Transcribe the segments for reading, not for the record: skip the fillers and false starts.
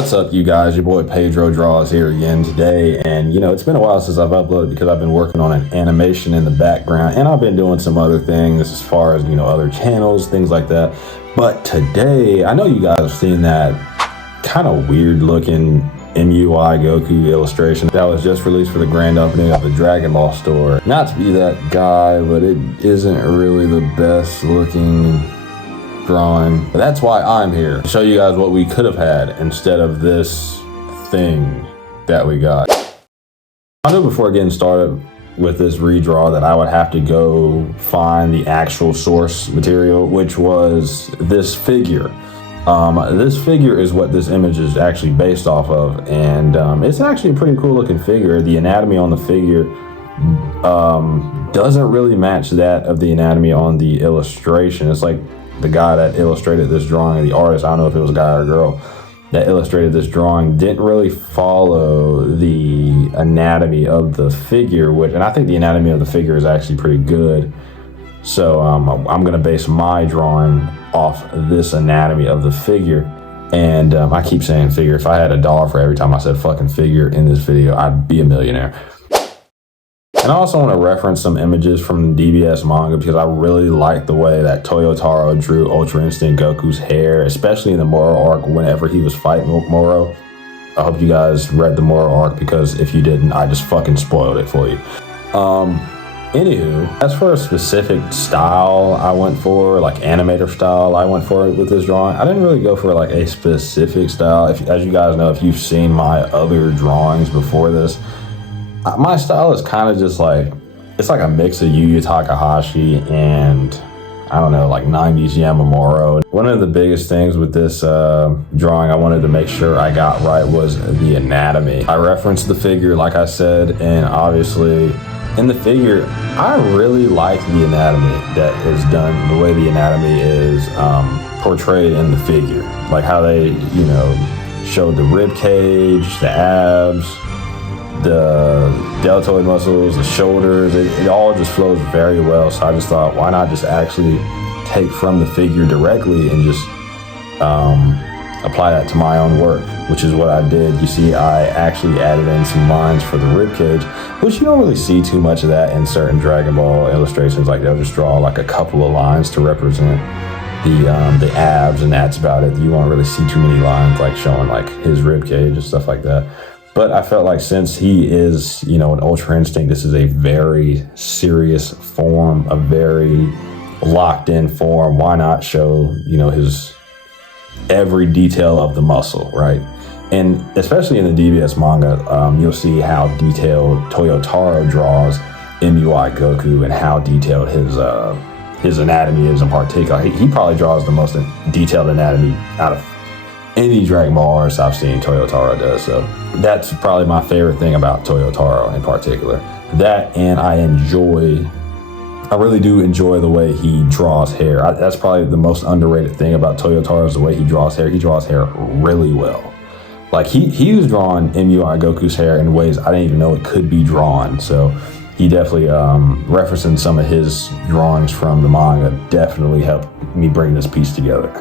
What's up, you guys? Your boy Pedro Draws here again today, and it's been a while since I've uploaded because I've been working on an animation in the background, and I've been doing some other things as far as other channels, things like that. But today, I know you guys have seen that kind of weird looking MUI Goku illustration that was just released for the grand opening of the Dragon Ball store. Not to be that guy, but it isn't really the best looking drawing. But that's why I'm here, to show you guys what we could have had instead of this thing that we got. I knew before getting started with this redraw that I would have to go find the actual source material, which was this figure. This figure is what this image is actually based off of, and it's actually a pretty cool looking figure. The anatomy on the figure doesn't really match that of the anatomy on the illustration. It's like the guy that illustrated this drawing, the artist, I don't know if it was a guy or a girl, that illustrated this drawing, didn't really follow the anatomy of the figure, and I think the anatomy of the figure is actually pretty good. So I'm gonna base my drawing off this anatomy of the figure. And I keep saying figure. If I had $1 for every time I said fucking figure in this video, I'd be a millionaire. And I also want to reference some images from the DBS manga because I really like the way that Toyotaro drew Ultra Instinct Goku's hair, especially in the Moro arc whenever he was fighting Moro. I hope you guys read the Moro arc, because if you didn't, I just fucking spoiled it for you. Anywho, as for a specific style I went for, like animator style I went for with this drawing, I didn't really go for like a specific style. As you guys know, if you've seen my other drawings before this, my style is kind of just like, it's like a mix of Yu Yu Takahashi and, I don't know, like 90s Yamamuro. One of the biggest things with this drawing I wanted to make sure I got right was the anatomy. I referenced the figure, like I said, and obviously in the figure, I really like the anatomy that is done, the way the anatomy is portrayed in the figure. Like how they, showed the rib cage, the abs, the deltoid muscles, the shoulders, it all just flows very well. So I just thought, why not just actually take from the figure directly and just apply that to my own work, which is what I did. You see, I actually added in some lines for the rib cage, which you don't really see too much of that in certain Dragon Ball illustrations. Like they'll just draw like a couple of lines to represent the abs, and that's about it. You won't really see too many lines like showing like his rib cage and stuff like that. But I felt like since he is, an Ultra Instinct, this is a very serious form, a very locked in form. Why not show, his every detail of the muscle, right? And especially in the DBS manga, you'll see how detailed Toyotaro draws MUI Goku and how detailed his anatomy is in particular. He probably draws the most detailed anatomy out of any Dragon Ball artist I've seen. Toyotaro does. So that's probably my favorite thing about Toyotaro in particular. That, and I really do enjoy the way he draws hair. That's probably the most underrated thing about Toyotaro, is the way he draws hair. He draws hair really well. Like he was drawing MUI Goku's hair in ways I didn't even know it could be drawn. So he definitely, referencing some of his drawings from the manga, definitely helped me bring this piece together.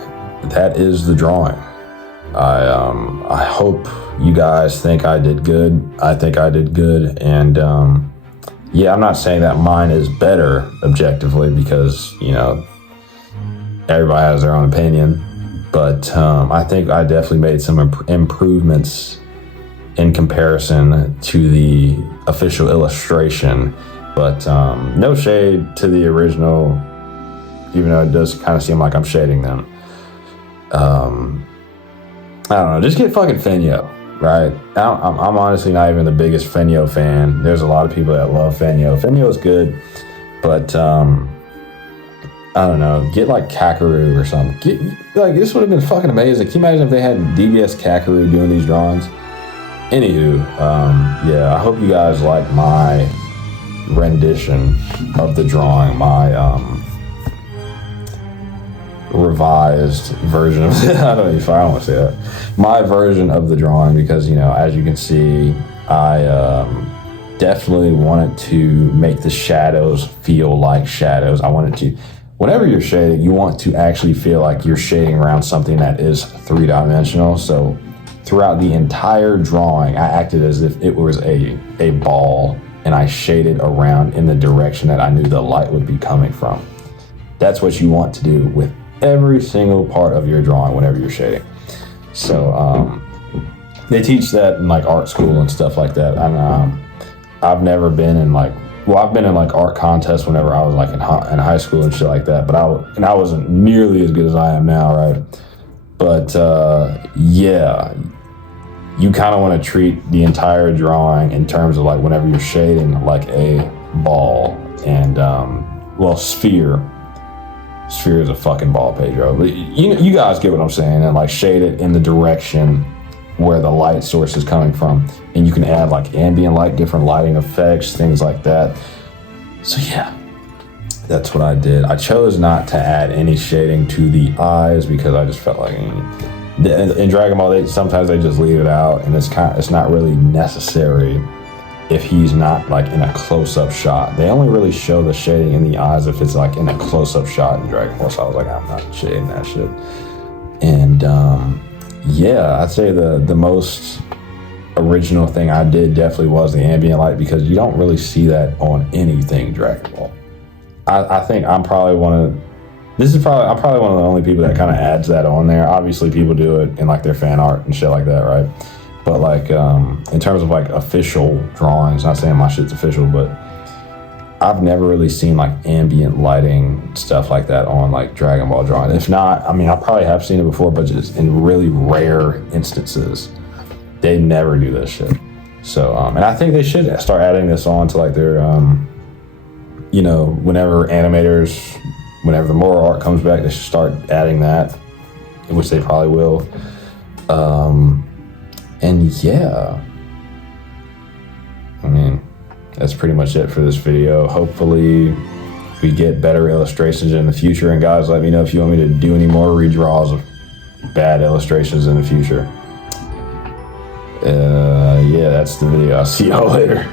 That is the drawing. I hope you guys think I did good. I think I did good, and yeah, I'm not saying that mine is better objectively, because everybody has their own opinion, but I think I definitely made some improvements in comparison to the official illustration. But no shade to the original, even though it does kind of seem like I'm shading them. I don't know, just get fucking Fenyo, right? I'm honestly not even the biggest Fenyo fan. There's a lot of people that love Fenyo. Fenyo is good, but I don't know, get like Kakaroo or something. Like, this would have been fucking amazing. Can you imagine if they had DBS Kakaroo doing these drawings? Anywho, yeah, I hope you guys like my rendition of the drawing, my revised version of it. I don't want to say that. My version of the drawing, because, as you can see, I definitely wanted to make the shadows feel like shadows. I wanted to, whenever you're shading, you want to actually feel like you're shading around something that is three-dimensional. So throughout the entire drawing, I acted as if it was a ball, and I shaded around in the direction that I knew the light would be coming from. That's what you want to do with every single part of your drawing whenever you're shading. So they teach that in like art school and stuff like that. And I've never been in like, well, I've been in like art contests whenever I was like in high school and shit like that. But I wasn't nearly as good as I am now, right? But yeah, you kind of want to treat the entire drawing in terms of like whenever you're shading like a ball and well, sphere. Sphere is a fucking ball, Pedro. But you guys get what I'm saying, and like shade it in the direction where the light source is coming from, and you can add like ambient light, different lighting effects, things like that. So yeah, that's what I did. I chose not to add any shading to the eyes because I just felt like in Dragon Ball, sometimes they just leave it out, and it's not really necessary if he's not like in a close-up shot. They only really show the shading in the eyes if it's like in a close-up shot in Dragon Ball. So I was like, I'm not shading that shit. And yeah, I'd say the most original thing I did definitely was the ambient light, because you don't really see that on anything Dragon Ball. I think I'm probably one of the only people that kind of adds that on there. Obviously people do it in like their fan art and shit like that, right? But like in terms of like official drawings, not saying my shit's official, but I've never really seen like ambient lighting stuff like that on like Dragon Ball drawing. If not, I mean, I probably have seen it before, but just in really rare instances. They never do this shit. So and I think they should start adding this on to like their you know, whenever the Moro art comes back, they should start adding that, which they probably will. And yeah, I mean, that's pretty much it for this video. Hopefully we get better illustrations in the future, and guys, let me know if you want me to do any more redraws of bad illustrations in the future. Yeah, that's the video. I'll see y'all later.